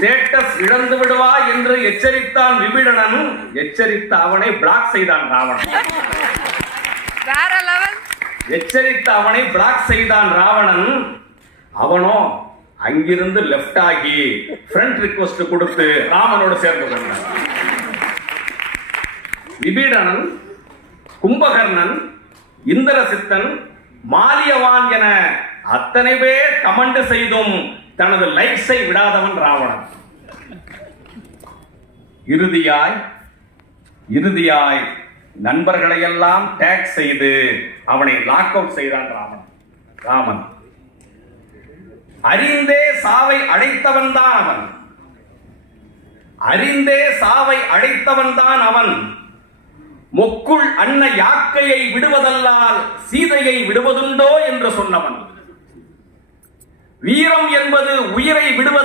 Status இழந்து விடுவா என்று எச்சரித்தான் விபீடனன் எச்சரித்த அவனை பிளாக் செய்தான் ராவணன். எச்சரித்த அவனை பிளாக் செய்தான் ராவணன். அவனோ அங்கிருந்து லெஃப்ட் ஆகி ஃப்ரெண்ட் ரிக்வஸ்ட் கொடுத்து ராமனோடு சேர்ந்து கொண்டான். விபீடனன் கும்பகர்ணன் இந்திரசித்தன் மாலியவான் என அத்தனை பேர் கமெண்ட் செய்தும் தனது லைக்ஸை விடாதவன் ராவணன். இறுதியாய் இறுதியாய் நண்பர்களையெல்லாம் டேக் செய்து அவனை லாக் அவுட் செய்தான் ராமன் ராமன். அறிந்தே சாவை அடைத்தவன் தான் அவன். அறிந்தே சாவை அழைத்தவன் தான் அவன். மொக்குள் அன்ன யாக்கையை விடுவதல்லால் சீதையை விடுவதுண்டோ என்று சொன்னவன். வீரம் என்பது உயிரை விடுவது